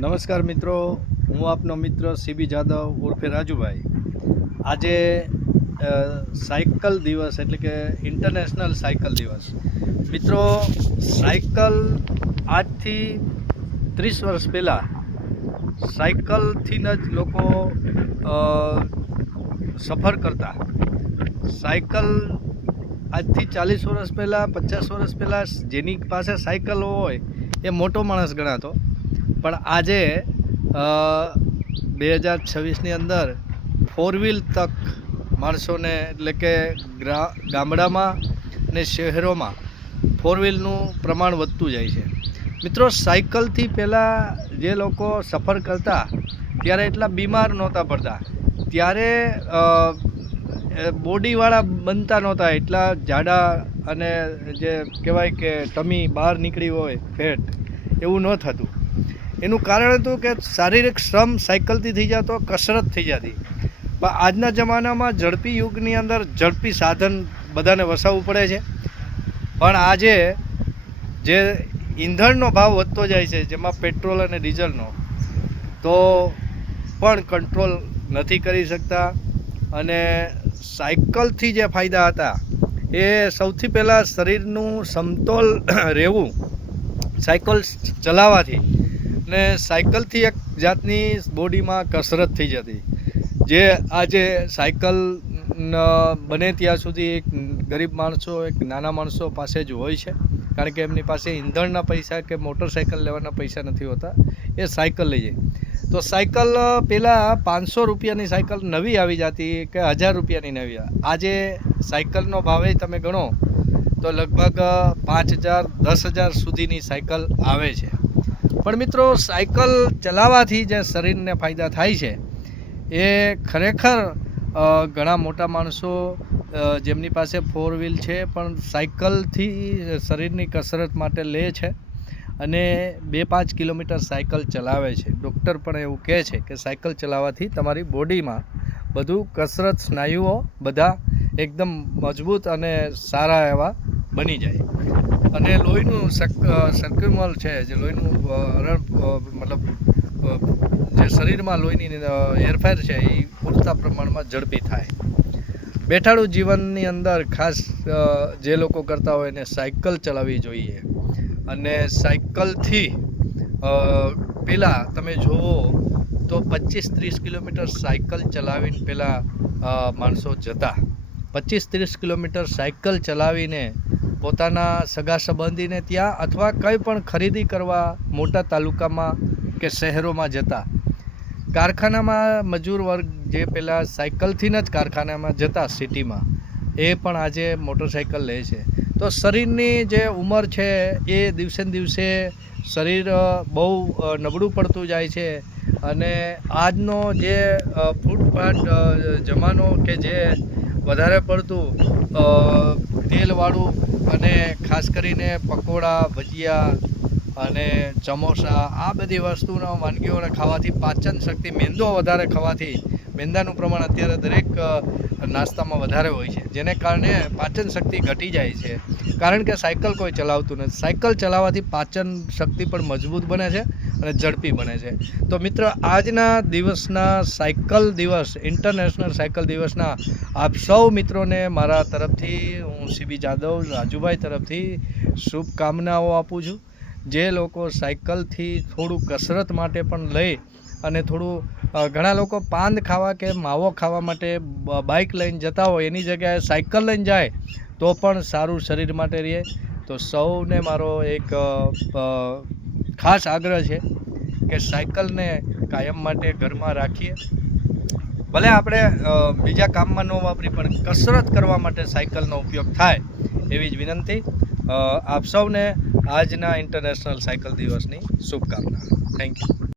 નમસ્કાર મિત્રો, હું આપનો મિત્ર સીબી જાદવ ઉર્ફે રાજુભાઈ. આજે સાયકલ દિવસ એટલે કે ઇન્ટરનેશનલ સાયકલ દિવસ. મિત્રો, સાયકલ આજથી 30 વર્ષ પહેલાં સાયકલથી જ લોકો સફર કરતા. સાયકલ આજથી 40 વર્ષ પહેલાં, 50 વર્ષ પહેલાં જેની પાસે સાયકલ હોય એ મોટો માણસ ગણાતો. પણ આજે 2026ની અંદર 4 વ્હીલ તક માણસોને એટલે કે ગામડામાં અને શહેરોમાં 4 વ્હીલનું પ્રમાણ વધતું જાય છે. મિત્રો, સાયકલથી પહેલાં જે લોકો સફર કરતા ત્યારે એટલા બીમાર નહોતા પડતા, ત્યારે બોડીવાળા બનતા નહોતા, એટલા જાડા અને જે કહેવાય કે ટમી બહાર નીકળી હોય ફેટ, એવું ન થતું. એનું કારણ હતું કે શારીરિક શ્રમ સાયકલથી થઈ જતો, કસરત થઈ જતી. પણ આજના જમાનામાં ઝડપી યુગની અંદર ઝડપી સાધન બધાને વસાવવું પડે છે. પણ આજે જે ઈંધણનો ભાવ વધતો જાય છે, જેમાં પેટ્રોલ અને ડીઝલનો, તો પણ કંટ્રોલ નથી કરી શકતા. અને સાયકલથી જે ફાયદા હતા એ સૌથી પહેલાં શરીરનું સમતોલ રહેવું સાયકલ ચલાવવાથી, ને સાયકલથી એક જાતની બોડીમાં કસરત થઈ જતી. જે આજે સાયકલ બને ત્યાં સુધી એક ગરીબ માણસો, એક નાના માણસો પાસે જ હોય છે, કારણ કે એમની પાસે ઈંધણના પૈસા કે મોટરસાયકલ લેવાના પૈસા નથી હોતા, એ સાયકલ લઈ જાય. તો સાયકલ પહેલાં 500 રૂપિયાની સાયકલ નવી આવી જતી કે 1000 રૂપિયાની નવી. આજે સાયકલનો ભાવે તમે ગણો તો લગભગ 5000, 10,000 સુધીની સાયકલ આવે છે. પણ મિત્રો, સાયકલ ચલાવવાથી જે શરીરને ફાયદા થાય છે એ ખરેખર ઘણા મોટા માણસો જેમની પાસે 4 વ્હીલ છે પણ સાયકલથી શરીરની કસરત માટે લે છે અને 2-5 કિલોમીટર સાયકલ ચલાવે છે. ડૉક્ટર પણ એવું કહે છે કે સાયકલ ચલાવવાથી તમારી બોડીમાં બધું કસરત, સ્નાયુઓ બધા એકદમ મજબૂત અને સારા એવા બની જાય. અને લોહીનું સર્ક્યુમલ છે, જે લોહીનું મતલબ જે શરીરમાં લોહીની હેરફેર છે એ પૂરતા પ્રમાણમાં ઝડપી થાય. બેઠાડું જીવનની અંદર ખાસ જે લોકો કરતા હોય એને સાયકલ ચલાવવી જોઈએ. અને સાયકલથી પહેલાં તમે જુઓ તો 25-30 કિલોમીટર સાયકલ ચલાવીને પહેલાં માણસો જતા. 25-30 કિલોમીટર સાયકલ ચલાવીને પોતાના સગા સંબંધીને ત્યાં અથવા કંઈ પણ ખરીદી કરવા મોટા તાલુકામાં કે શહેરોમાં જતા. કારખાનામાં મજૂર વર્ગ જે પહેલાં સાયકલથી જ કારખાનામાં જતા સિટીમાં, એ પણ આજે મોટરસાયકલ લે છે. તો શરીરની જે ઉંમર છે એ દિવસે ને દિવસે શરીર બહુ નબળું પડતું જાય છે. અને આજનો જે ફૂટપાથ જમાનો કે જે વધારે પડતું તેલવાળું અને ખાસ કરીને પકોડા, ભજીયા અને સમોસા, આ બધી વસ્તુના વાનગીઓને ખાવાથી પાચન શક્તિ, મેંદો વધારે ખાવાથી, મેંદાનું પ્રમાણ અત્યારે દરેક નાસ્તામાં વધારે હોય છે, જેને કારણે પાચન શક્તિ ઘટી જાય છે. કારણ કે સાયકલ કોઈ ચલાવતું નથી. સાયકલ ચલાવવાથી પાચન શક્તિ પણ મજબૂત બને છે અને ઝડપી બને છે. તો મિત્ર, આજના દિવસના સાયકલ દિવસ, ઇન્ટરનેશનલ સાયકલ દિવસના આપ સૌ મિત્રોને મારા તરફથી, હું સીબી જાદવ રાજુભાઈ તરફથી શુભકામનાઓ આપું છું. જે લોકો સાયકલથી થોડું કસરત માટે પણ લઈ અને થોડું, ઘણા લોકો પાન ખાવા કે માવો ખાવા માટે બાઇક લઈને જતા હોય, એની જગ્યાએ સાયકલ લઈને જાય તો પણ સારું શરીર માટે રહે. તો સૌને મારો એક ખાસ આગ્રહ છે કે સાયકલને કાયમ માટે ઘરમાં રાખીએ. ભલે આપણે બીજા કામમાં ન વાપરી, પણ કસરત કરવા માટે સાયકલનો ઉપયોગ થાય, એવી જ વિનંતી. આપ સૌને આજના ઇન્ટરનેશનલ સાયકલ દિવસની શુભકામના. Thank you.